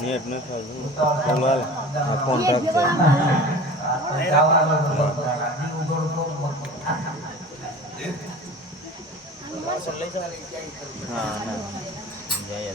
Net ન થાય phone રાખજો હા ના જાય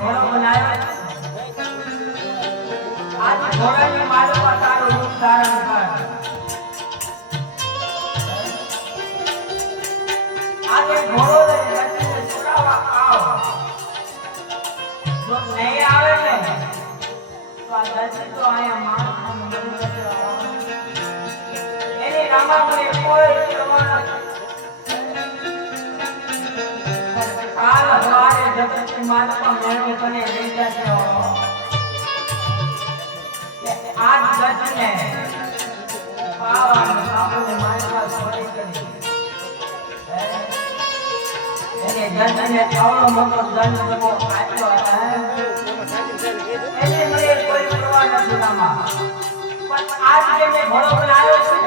ઘોડો બનાવ્યો આજ ઘોડાને મારવા તારો રૂપ ધારણ કર આજે ઘોડો લઈને છોડાવવા આવ જો નહીં આવે ને તો આ દર્શન તો આયા માણસ એની રામાને કોઈ કરવાના કાલ હવારે જગતની માતા મેળવે તને લઈ જશે આજ દર્શને પાવાનું સાબુને માનવા સોરી કરી એને દર્શને આવડો મોટો દંડ દેવો આપ્યો એને મને કોઈ પરવા નથી રામા પણ આજ જે મેં ઘોડો બનાવ્યો છે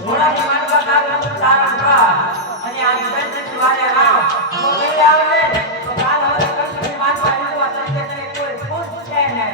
ઘોડાને માનવા તારણ કર અને આ દર્શન વારે આવ તો લઈ આવે તો કાલ હવે કૃષ્ણ માનવા લીધવા તરીકે તને કોઈ પૂછ છે ને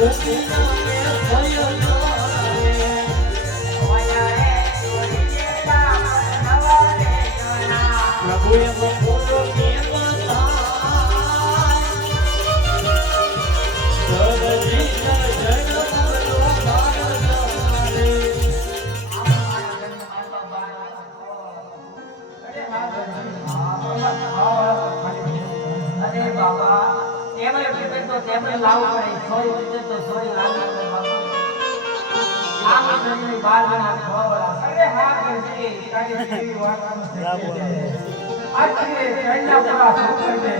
Krishna, આમ જઈને બાર જણા ખવાવાળા અરે હા કરજે તારી જેવી વાતનું છે આજે કન્યા પૂરા સુખ છે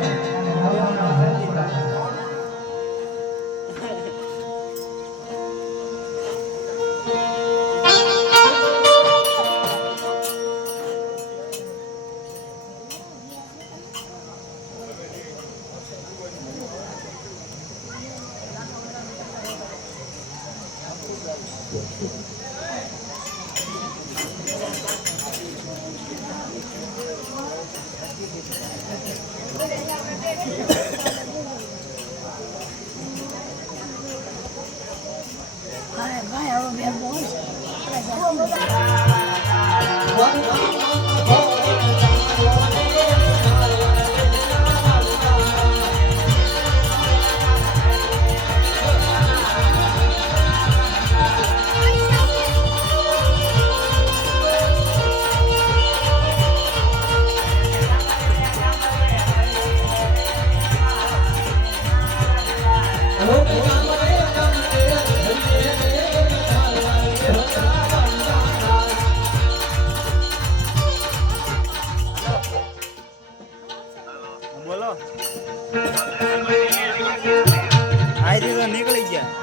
બોલો આઈથી તો નીકળી ગયા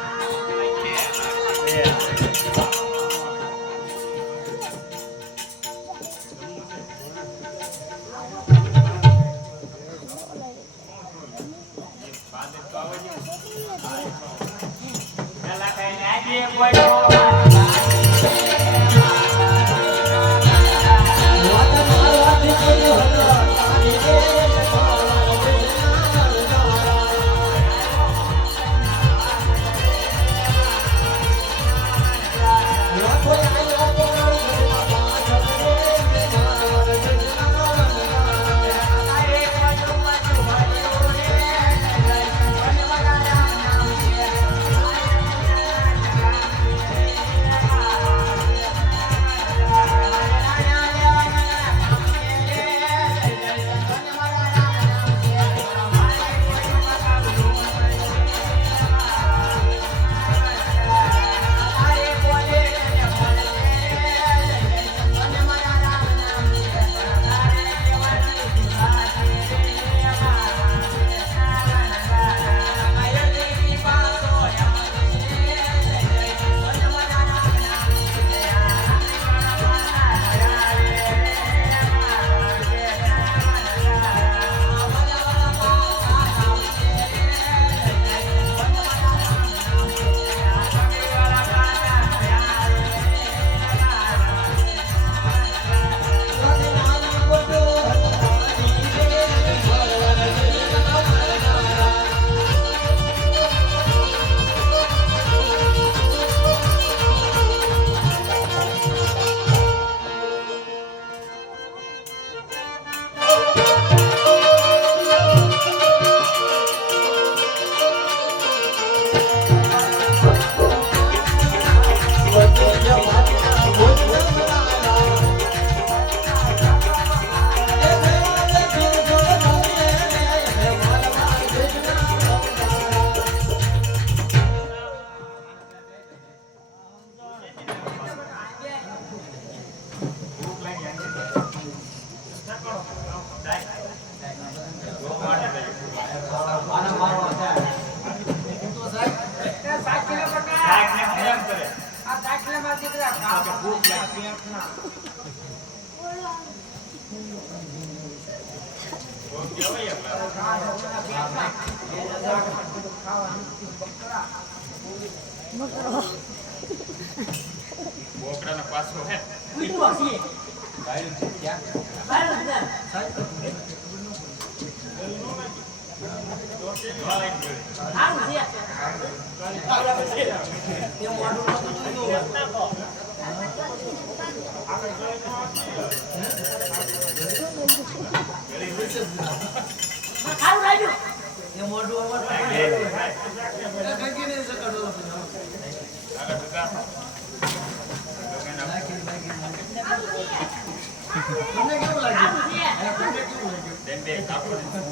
બોકડાનો પાછો હે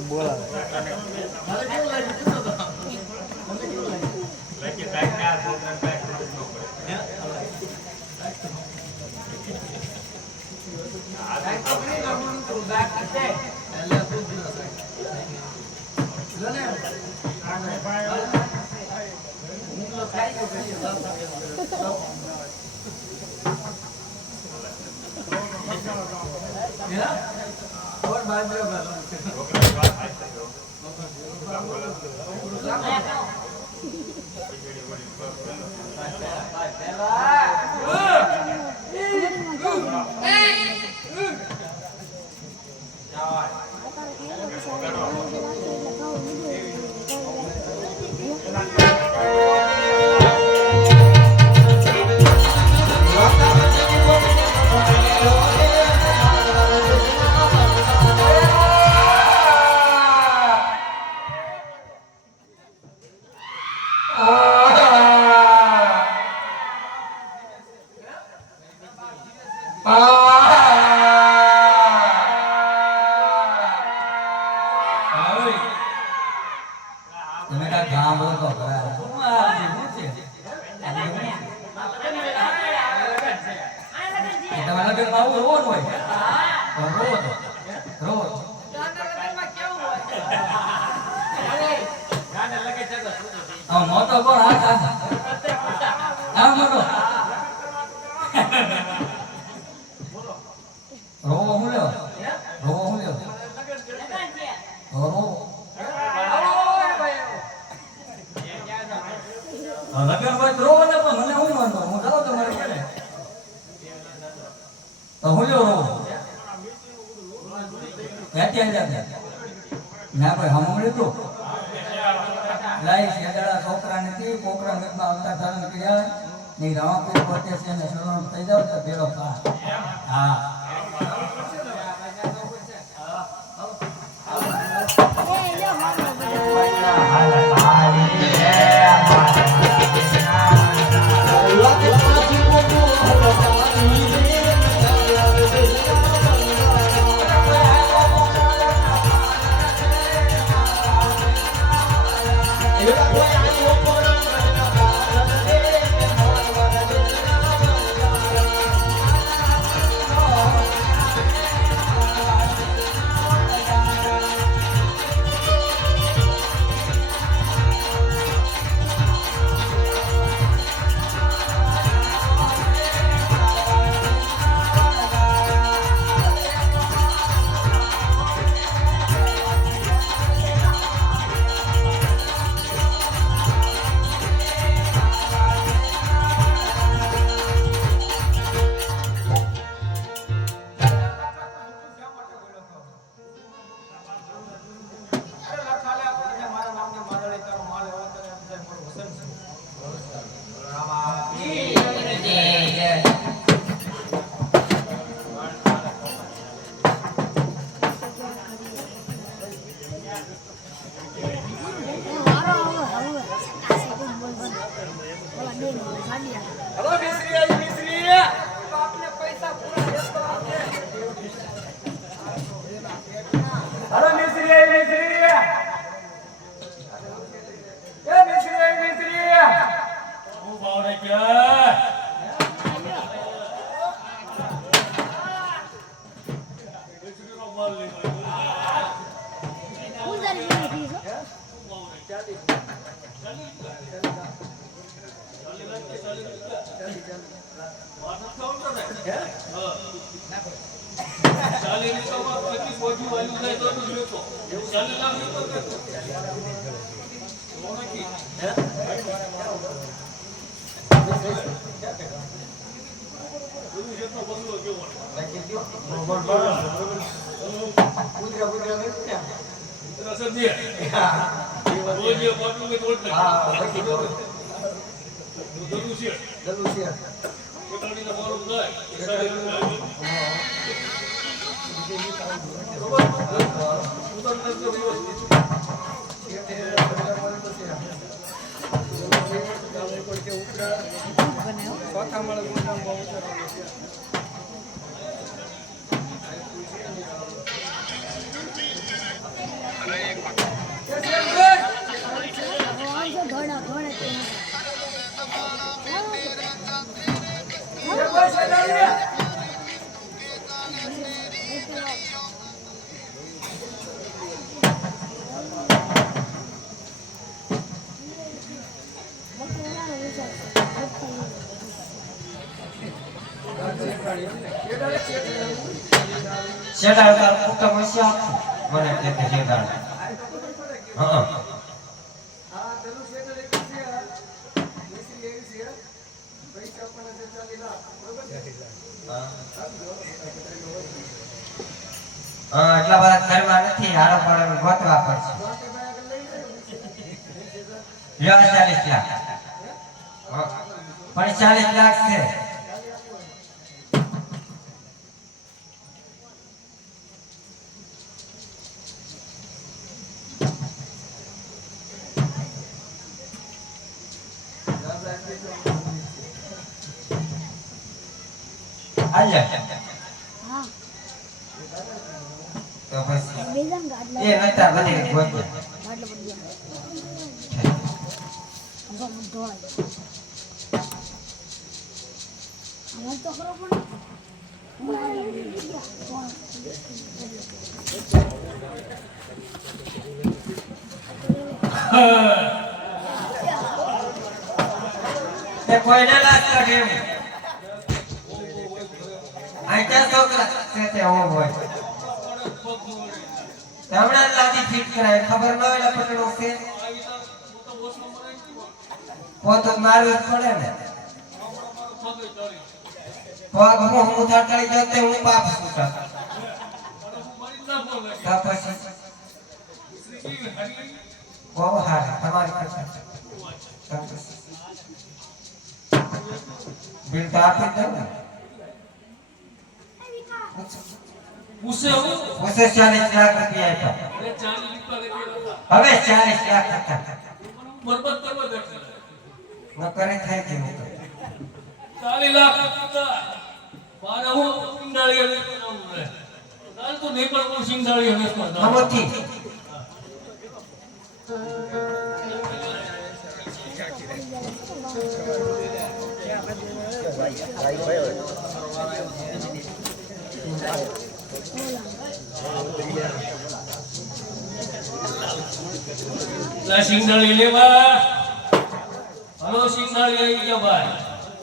બોલા બાકી और बाजरो भरવાનું છે તમે કા ગામ બોલો તો ખરા તમારા લગનમાં આવું રોવાનું હોય રોવો મોટો કોણ હા મોટો રોવો હું લ્યો રોવો લગન હોય તો રોવો ને પણ મને હું વાંધો હું જાઉં તમારે ઘરે તો હું લ્યો રોવો ત્યાં ના કોઈ હમણાં તો લાઈ શેડાળા છોકરા નથી કોકરા મેઘમાં આવતા ધારણ કર્યા નહીં રામાપીર પોતે છે ને શરણ થઈ જાવ તો ભેળો હા ये डाले શેડાળ તાર કુટુંબ હશે આખું મને કે શેડાળ હા હા એટલા બધા કરવા નથી હાડો પાડો ગોતવા પડશે 40 લાખ હા પણ 40 લાખ છે આજા હા તો બસ બેજાન ગાડલા એ નતા બધી ગોત ગાડલા બધી અંગો મુદ્દો આવે અમાર તો ખરો પણ તે કોઈને લાગ કાઢે આઈતા છોકરા છે તે હો હોય હમણાં લાદી ફિટ કરાય ખબર ન હોય પટડો છે પોતો મારવું જ પડે ને પગ હું થાટાડી જતે હું પાપ સુતા પછી બહુ હારા તમારી કરતા બિલ તો આપી દો ને उसे 40 लाख रुपया आप्या હવે 40 લાખ હતા बर्बाद करवा दे ન કરે થાય કે 40 लाख मारा हो सिंगाड़ी है नाल तो नहीं पर वो सिंगाड़ी है इसमें હમોથી ला सिंगाड़ी लेवा हेलो सिंगाड़ी आई क्या भाई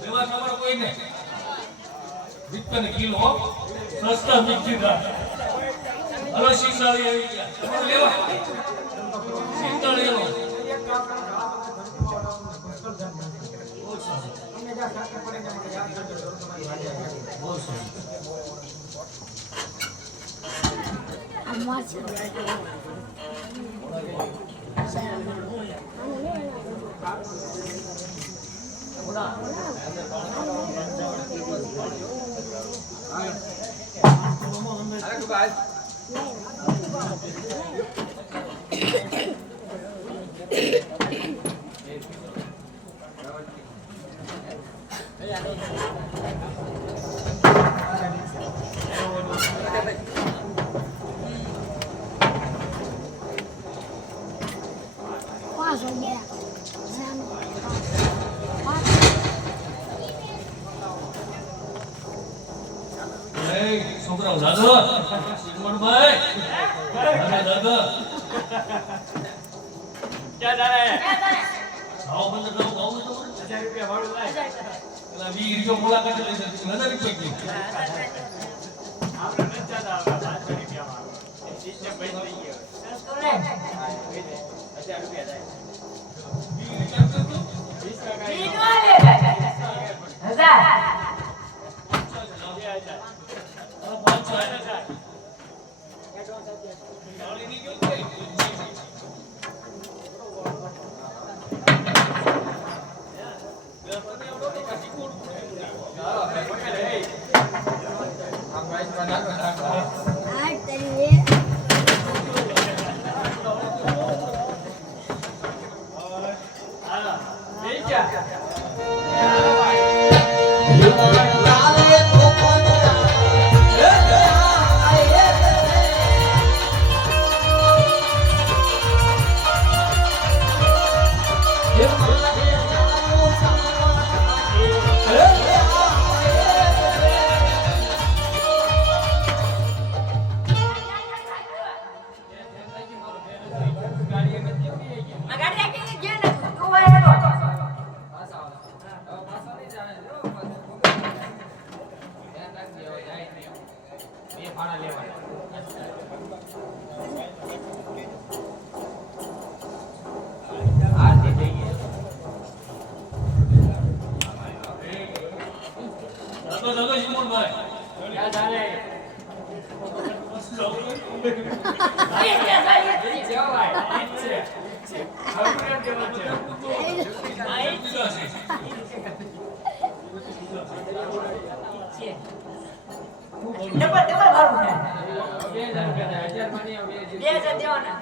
लेवा खबर कोई नहीं बिकने किलो सस्ता बिकती था हेलो सिंगाड़ी आई क्या खबर लेवा सिंगाड़ी लो અમાર છે પાસ હો ગયા છોકરાઓ દાદો સિમણ ભાઈ દાદો ક્યાં જાણે આવો બંધ કરો ગાઉં તો 1000 રૂપિયા ભાડું લાય પેલા 20 રૂપિયા મુલાકાત લઈ જતી 1000 રૂપિયા આપણે નથી જાતા 500 રૂપિયામાં સિસ્ટમ બંધ થઈ ગયો 1000 રૂપિયા થાય આઠ તરીકે જગો શિમુલભાઈ ક્યાં ચાલે ડબલ ભાડું છે 2000 દેવાના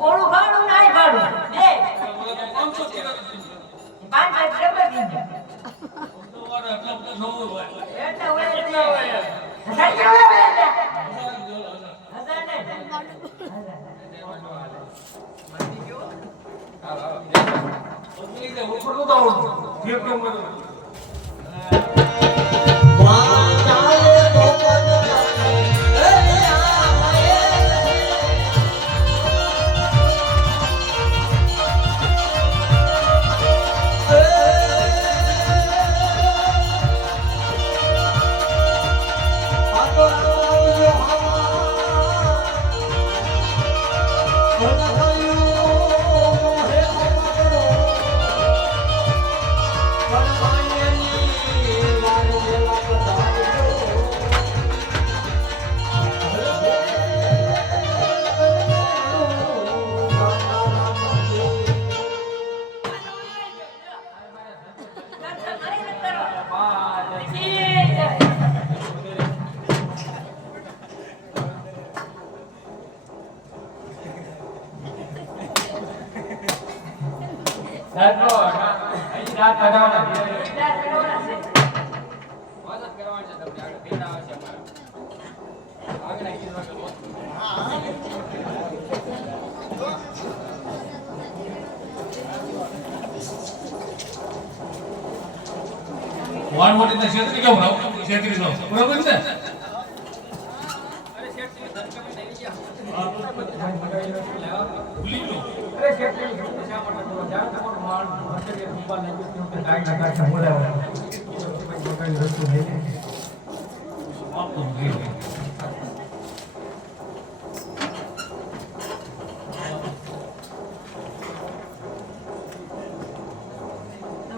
ઓળું ભાડું નાય ભાડું બે 5 ડબલ દીધું એટલે હોય હજાર કેવા હોય હજાર ને વાળ મોટી તો છેતરી કેવું રાવ છેતરી નો બરોબર છે ભૂલી ગયો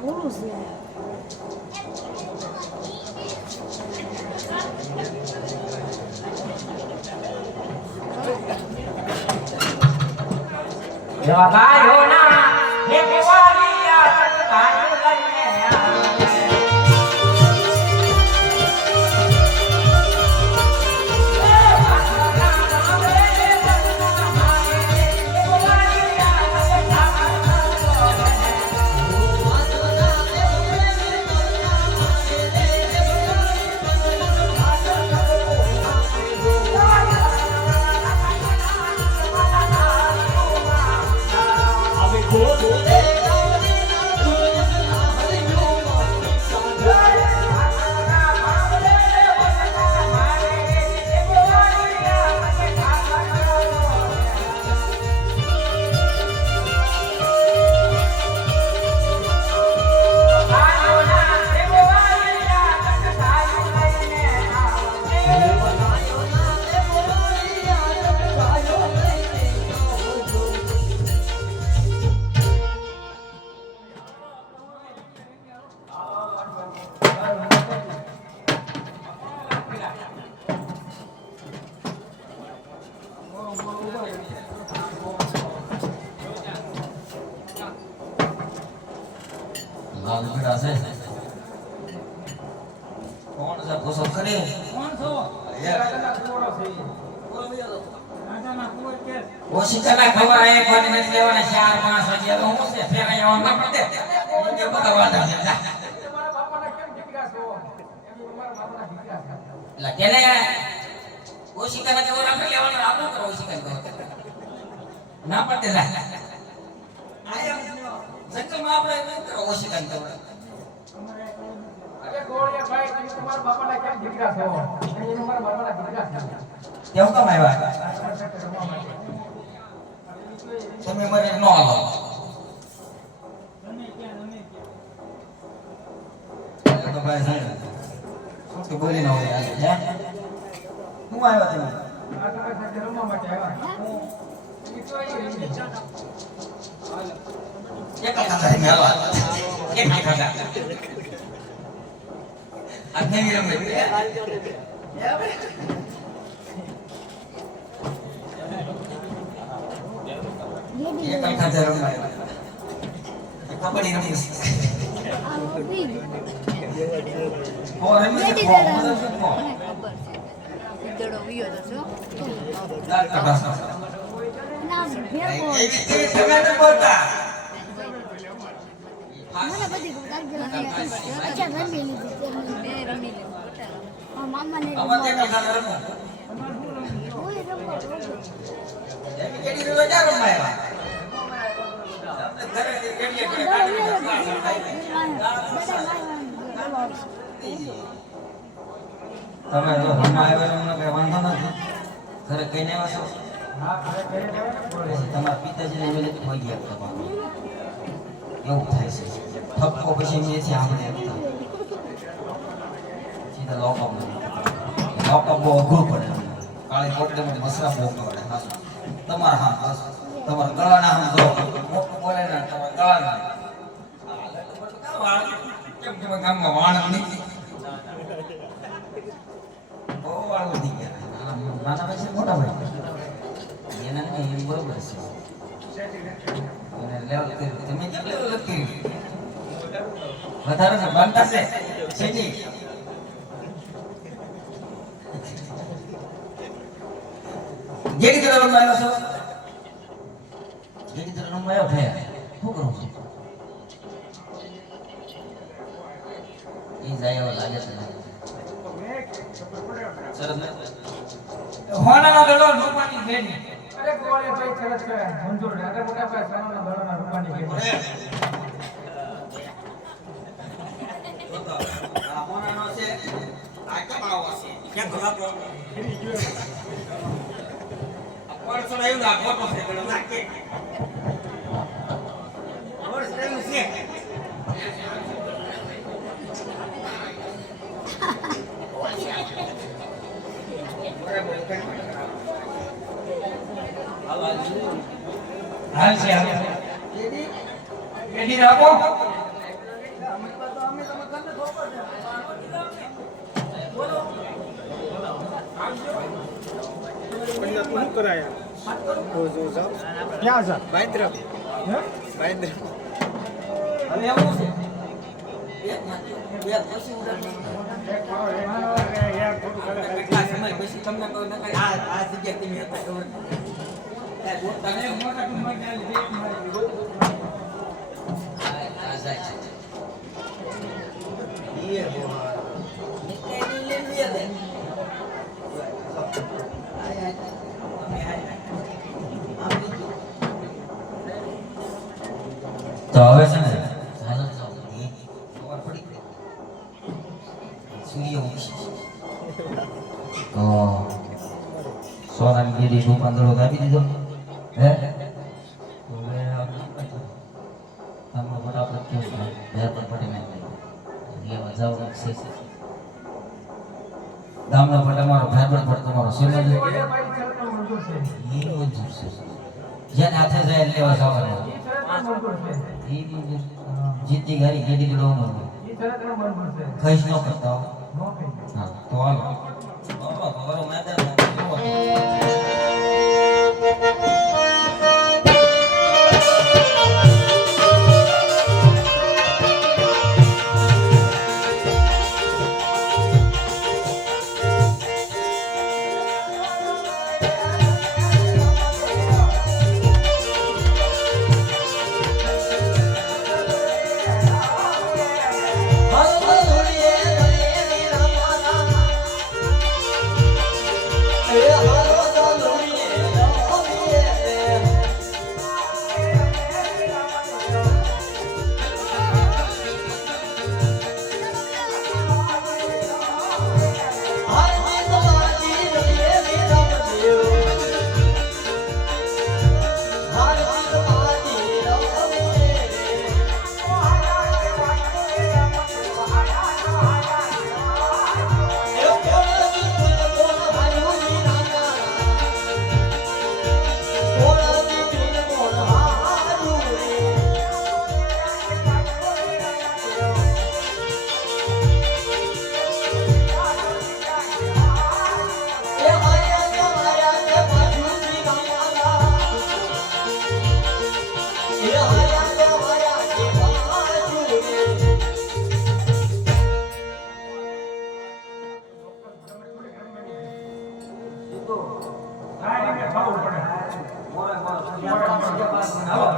ઓળું છે એવા ભાઈઓ ના હે કુવારિયા ભાઈઓ લઈને કોણ છે પૂછો ખરી કોણ છો ઓશિકાના ખબર એ કોની નથી લેવાના 4 5 હજી હવે હું છે ફેરા જવા ના પડે એ બધા વાંધા છે તમારા બાપાના કેમ દીકરા છો એમ તમારા બાપાના દીકરા છે એટલે કેને ઓશિકાના ખબર આપણે લેવાનો આપણો કરો ઓશિકાના ખબર ના પડે જાય આયા જંગલમાં આપણે એમ કરો ઓશિકાના ખબર અરે ગોળિયા ભાઈ તમે તમારા બાપાના કેમ દીકરા છો અને એ તમારા બાપાના દીકરા છે કેવું કામ આવ્યા તમે મરે ન આવો તો ભાઈ સાહેબ શું તો બોલી ન હોય હે હું આવ્યા તમે આ તમારા સાથે રમવા માટે આવ્યા એક ખાતા મેલા એક ખાતા આ કેવી રમે એક ખાતે રમાય કબડ્ડી રમી ઓ રમે છે તમે જો રમવા આવ્યા કઈ વાંધો નથી ઘરે કઈને આવ્યા છો તમારા પિતાજીને મેં કોઈ ગયા તમારું એવું થાય છે ઠપકો પછી મેથી આપણે સીધા લોકઅપ બહુ અઘરું પડે કાળી કોટલે મને મસરા બહુ પડે હા તમારા હા બસ તમારા ગળાના આમ જો મોટું બોલે ને તમારા ગળાના કેમ કે ગામમાં વાણ નથી બહુ વાળું વધી ગયા નાના ભાઈ છે મોટા ભાઈ એના એમ બરોબર છે એને લેવલ કર્યું તમે કેમ લેવલ કર્યું વધારે ને બનતા છે સેજી જેની તરફ રમવા આવ્યો છો જેની તરફ રમવા આવ્યો ભાઈ શું કરું છું એ જાય એવો લાગે છે સરસ હોનાનો દડો રૂપાની ભેડી અરે ગોળે ભાઈ સરસ છે મંજૂર આગળ મોટા ભાઈ સોનાનો દડોના રૂપાની ભેડી આ હોનાનો છે આ કપાળો છે કેમ ખલાતો કોણ સડાયું ના ફોટો છે પણ નાખે કોણ સડાયું છે હાલ છે એડી રાખો ક્યાં છે બાઈન્દ્ર બાઈન્દ્ર હવે એવું છે એક પછી કેટલા સમય પછી તમને કોઈ નકાય આ જગ્યા તમે હતા ખબર તને મોટા ટુંબા ચાલી દેખ મારી આ જાય છે ये वो निकाली ले लिया दे तो હવે છે ને ચાલો ખબર પડી સૂર્યવંશી તો સોનાની ગીરી રૂપાંતરો આપી દીધો હે હવે તમને ફટાફટ કેવું થાય ભેર પર પડી મેં લેવા જવાનું છે ગામના ફટા મારો ભેર પર તમારો સેવા એ મંજૂર છે જેને હાથે જાય લેવા જવાનું જીતી ગાડી ગેડી ગડો મંજૂર ખઈશ ન કરતા હા તો હાલો બરો મેદાન તો કાંઈ નહીં ખાવું પડે. મોરે મોરે સંધ્યા બાદ હાલો.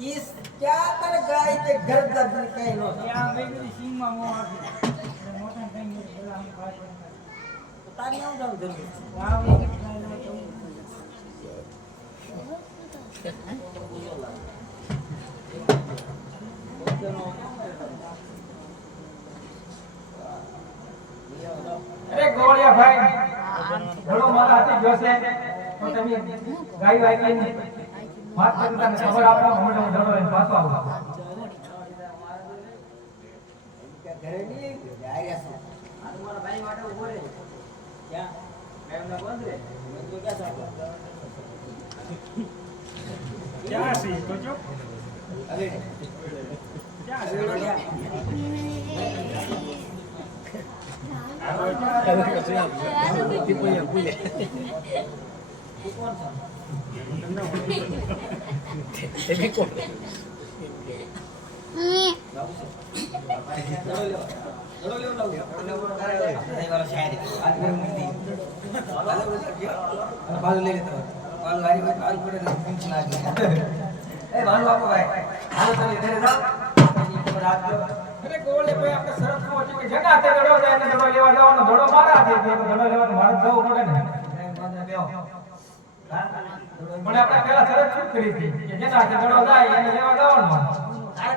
ઈસ ક્યાં તને ગાય તે ઘર દર્દ કઈ નો ત્યાં ગઈ બધી સીમમાં મોં આપી. મોટા કઈ પેલા આમ ખાય. તારી આમ જાવ જરૂર વાવ એ ખાય ના તો અરે ગોળિયા ભાઈ ઘણો મારા હાથે ગયો છે તો તમે ગાય વાય લઈને વાત કરતા ને ખબર આપો હમણાં હું ડરો લઈને પાછો આવું ઘરે ની આયા છે આ તમારા ભાઈ માટે ઉભો રહે ક્યાં મેં એમને બંધ રે મેં તો ક્યાં સાચો ક્યાં છે તો જો અરે ક્યાં છે તું કોણ પણ આપણે પેલા શરત શું કરી હતી કે જેના હાથે દડો જાય એને લેવા જવાનું.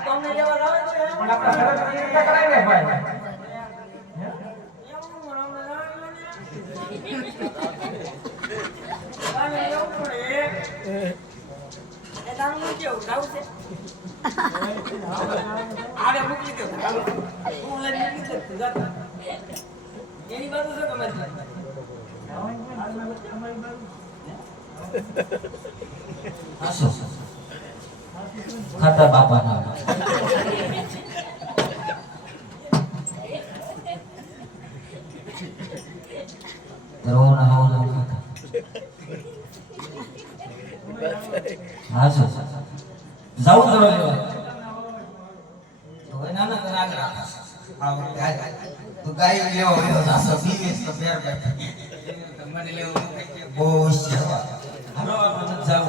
તમને લેવા આવે છે પણ આપણે શરત એ રીતે કરાય ને ભાઈ એવું મને લાગે ને એવું પડે એ તારું કેવું જાવ છે આરે મોકલી દો હું લઈને નીકળી જતો જાતો એની બાજુ છે તમારી આસો ખાતા બાપાના રોના હોના ખાતા આસો જાઉં કરો લેવા તો એના ના રાગ રાખો આવ ગાય તો ગાય લેવો એનો જાસો બીવેસ તો ફેર ભાઈ મને લેવો બહુ સેવા હાલો આપણે જાવ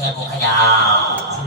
એ બોખયા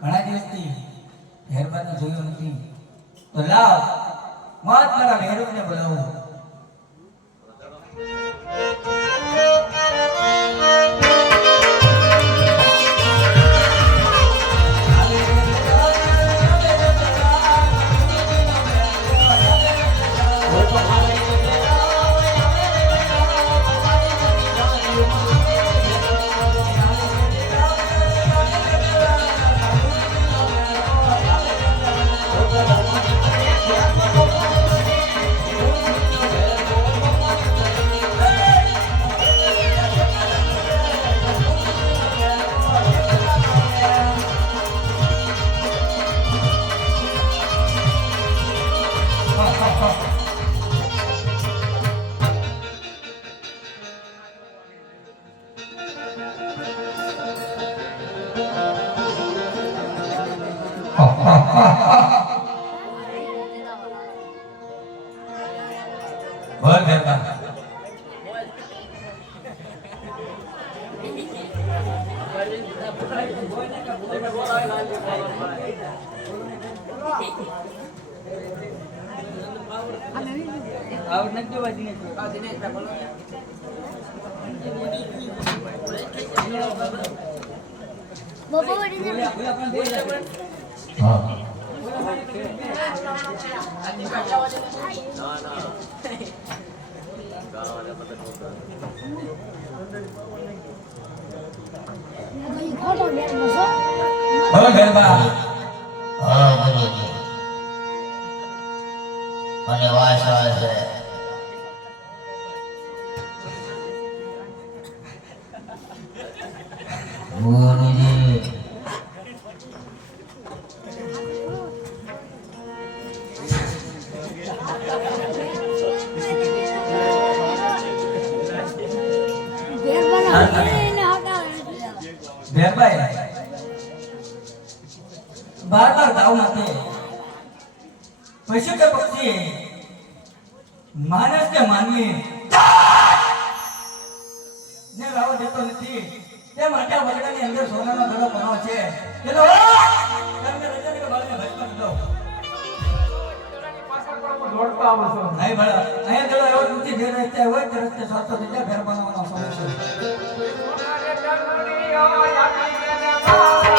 ઘણા દિવસથી હેરબાને જોયો નથી તો લાવ મત મારા હેરોને બોલાવું બોલ ગરબા આવડ નથી જોવા દિનેશ આ દિનેશ બોલો બાબા વડી ને હા ભાઈ ખોટો બેન બસો બોલ ગરબા હા ગુરુજી મને વાસ આવે છે ગુરુજી બેન બના એને હટાવે ભેરભાઈ બાર બાર ગાવ માટે પૈસે કે પક્ષી માનસ કે માનવી ને રાવ જતો નથી તે માટે આ વગડાની અંદર સોનાનો દડો બનો છે તેનો તમને રજા કે બાળને ભજમાં દો દડાની પાછળ પણ હું દોડતો આવું છું. નહીં ભલા અહીંયા દડો એવો જ નથી જે રસ્તે હોય તે રસ્તે સાચો થઈ જાય ફેર બનાવવાનો સમય છે સોનારે ચંદડીઓ યાદી તેને બાળા.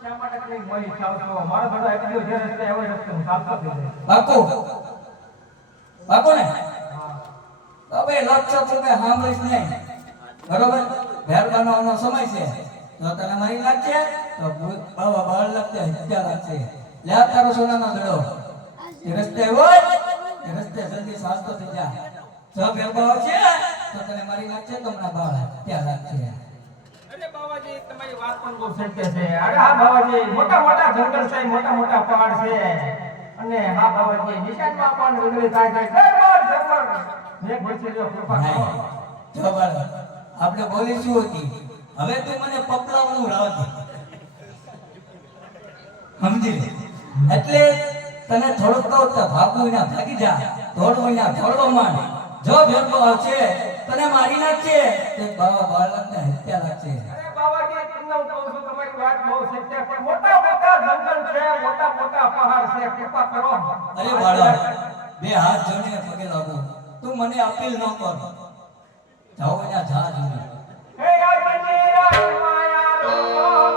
શા માટે કંઈ મળી થાવ છો? મારો દડો એક દિવસ જે રસ્તે આવ્યો એ રસ્તે હું ચાલતો થઈ જઈશ. બાપુ બાપુ ને હા. હવે લક્ષ તું કે સાંભળીશ નહીં બરોબર ભેર બનાવવાનો સમય છે જો તને મારી નાખશે તો બાવા બાળ લાગશે હત્યા લાગશે લે આ તારો સોનાનો દડો એ રસ્તે હોય એ રસ્તે જલ્દી સાચતો થઈ જા જો ભેર બાવ છે તો તને મારી નાખશે તો હમણાં બાળ હત્યા લાગશે અરે બાવાજી તમારી વાત પણ બહુ સત્ય છે. અરે હા બાવાજી મોટા મોટા જંગલ છે, મોટા મોટા પહાડ છે અને હા બાવાજી નિશાનમાં પણ વીજળી થાય છે. જબર મેં ભૂલશે કૃપા કરો. નહીં જો બાળ આપણે બોલી શું હતી હવે તું મને પકડાવવાનું રાહ દે સમજી લે એટલે તને થોડુંક કહું તો ભાગવું ના ભાગી જા દોડવું ના દોડવો માંડ જો ભેરકો આવશે તને મારી નાખશે તે બાવા બાળકને હત્યા લાગશે અરે બાવાજી તમને હું કહું છું તમારી વાત બહુ સત્ય પણ મોટા મોટા જંગલ છે, મોટા મોટા પહાડ છે, કૃપા કરો. અરે બાળક બે હાથ જોડીને પગે લાગુ તું મને અપીલ ન કર જાઓ અહીંયા જા જોડી હે આજની રાત માયા રૂપા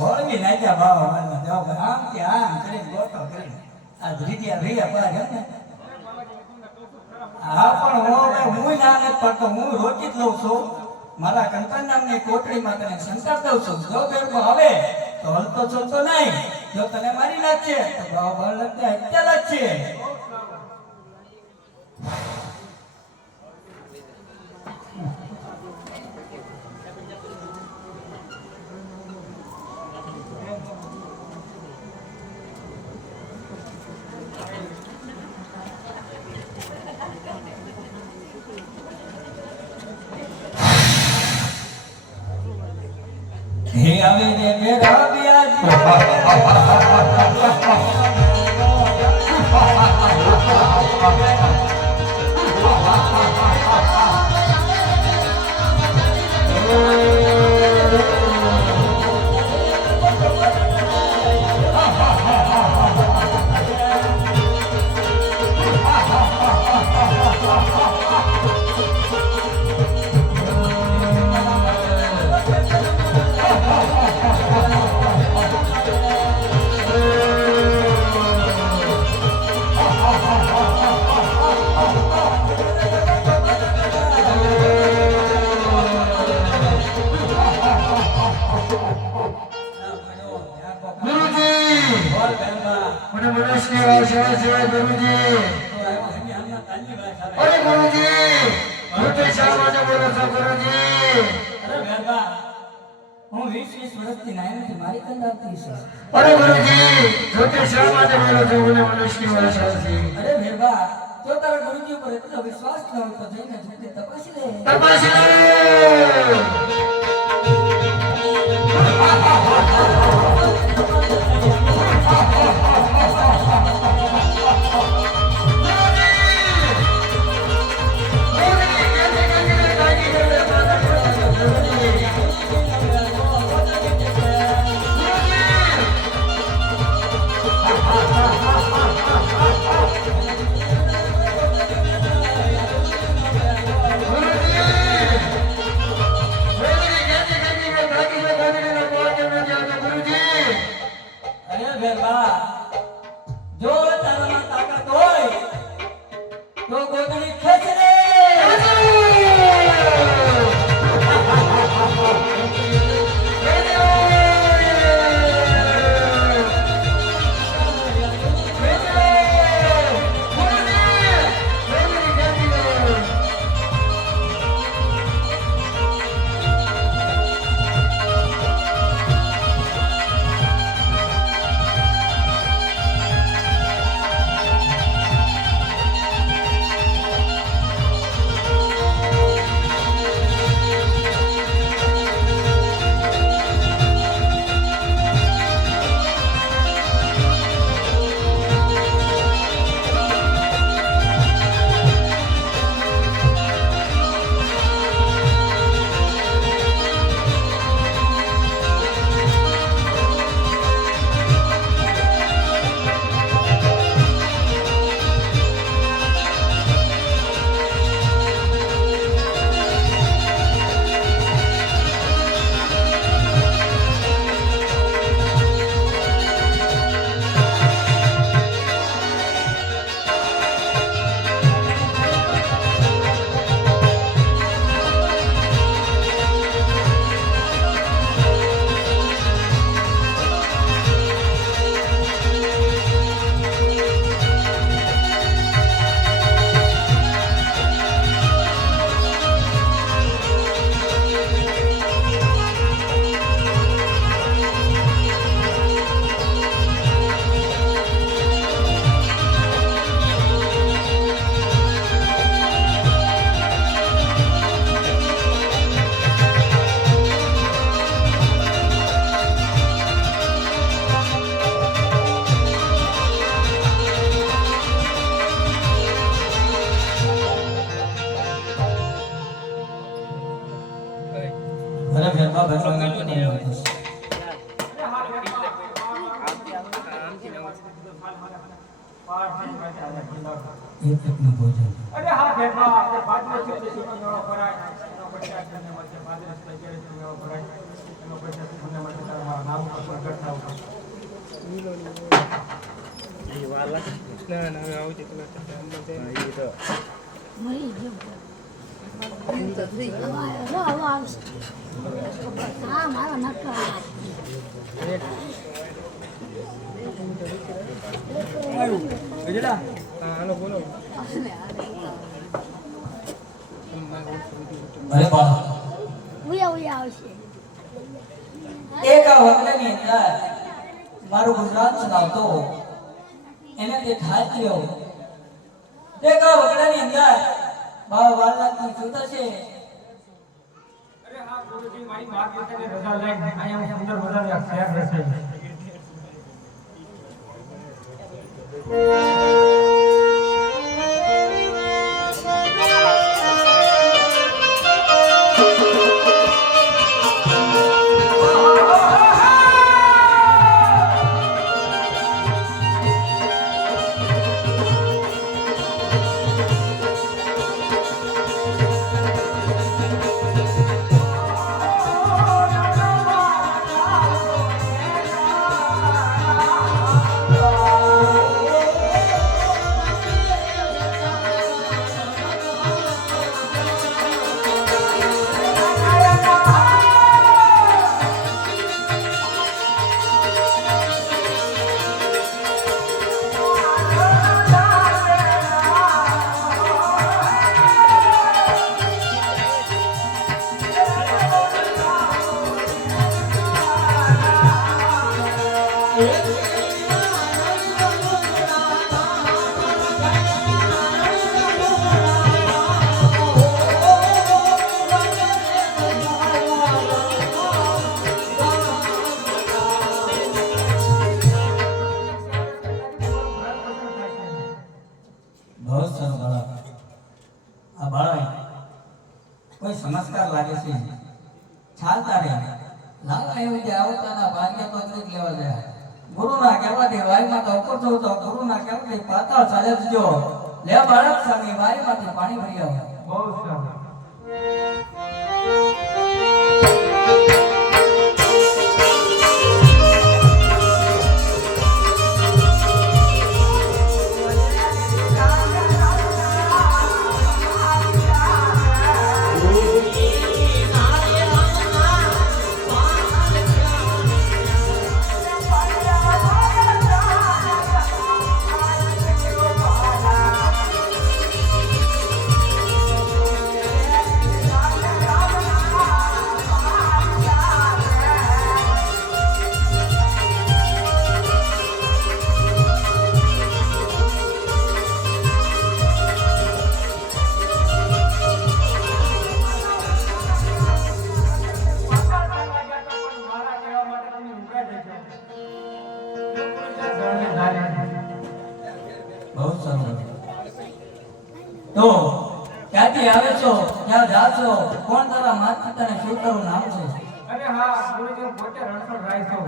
હોળવી નાખ્યા બાવા જાઓ આમ કે આમ કરીને ગોટો કરીને આ ધ્રીજ્યા ભૈયા પા છે ને હા પણ હું ના નથી પડતો હું રોકી જ લઉં છું મારા કંકન નામની કોટડીમાં તને સંકર દઉં છું જો બેરકો આવે તો હલતો ચલતો નહીં જો તને મારી નાખશે તો બાવા બાળ લગતા હત્યા લાગશે હે આવે રે મેરા મને મનુષ્યની ભાષા છે ગુરુજી. અરે ગુરુજી, મોટે શા માટે બોલો છો ગુરુજી? અરે ગરબા હું 20 વર્ષથી નાઈ નથી મારી કંદાવતી છે. અરે ગુરુજી, મોટે શા માટે બોલો છો? મને મનુષ્યની ભાષા છે. અરે ભેરબા જો તારા ગુરુજી ઉપર એટલો વિશ્વાસ ન હોય તો જઈને જોતે તપાસી લે. તપાસી લો. અરે ભેરબા જો તારામાં તાકાત હોય તો ગોદડી ખેંચ લે. અરે ભેરબા ભરવા તો નહીં હોતું. એક એકનું ભોજન. અરે હા ભેરબા, આપણે બાજરો છે તે સુનો મેળો કરાય. એનો પછી આપણને વચ્ચે બાજરો છે તે સુનો મેળો કરાય. એનો પછી આપણને વચ્ચે તારા નામ પર પ્રગટ થાવ. મરી ગયો. હવે આવશે. હા મારો નટો અરે બા ઉયા ઉયા આવશે. એક આ વખતની અંદર મારું ગુજરાત ચલાવતો એને તે ઠાચ્યો. એક આ વખતની અંદર બાવા વાળલાની જોતા છે. અરે હા ગુરુજી મારી માર્ગદર્શનની રજા લઈને અહીંયા હું સુંદર મજાની આ શહેર બેસાઈ બહુ સારું બાળક. આ બાળક કોઈ સંસ્કાર લાગે છે. ચાલતા રે લાગે એવું જે આવતાના ભાગ્ય તો જ લેવા જાય. ગુરુના કહેવાથી વાયુમાં ઉપર થવું તો ગુરુના કહેવાથી પાતાળ ચાલે જજો. લે બાળક સામે વાયુમાંથી પાણી ભરી આવો. બહુ સારું બહુ સારું. તો ક્યાંથી આવે છો, ક્યાં જાઓ છો, કોણ તારા માતા પિતાને શું તારું નામ છે? અરે હા ગુરુજી હું પોતે રણછોડ રાય છું.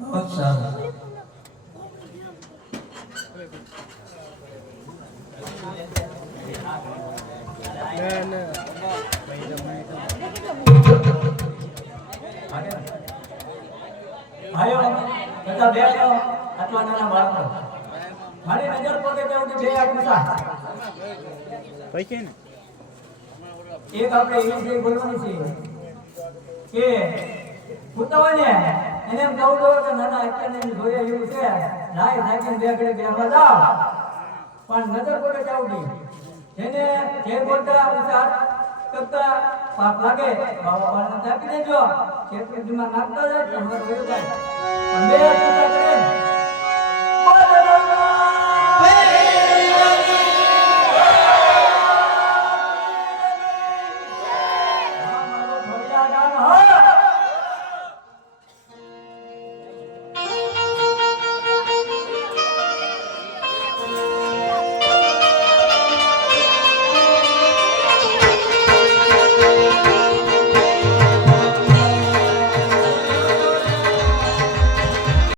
બહુ સારું. ભાઈઓ બધા બે આટલા નાના બાળકો મારી નજર પડે તેવું બે આપુસા એક આપણે ઇંગ્લિશ બોલવાની છે કે પુતવાને એને એમ કહું તો કે નાના અત્યારે જોઈએ એવું છે લાઈ નાખીને બે ઘડી બેસવા જાવ પણ નજર પડે તેવું જેને જે બોલતા વિચાર કરતા પાપ લાગે બાબા બાળને આપી દેજો ખેતરીમાં નાખતા જાય તો હમણાં જોયું જાય પણ બે પૂજા કરે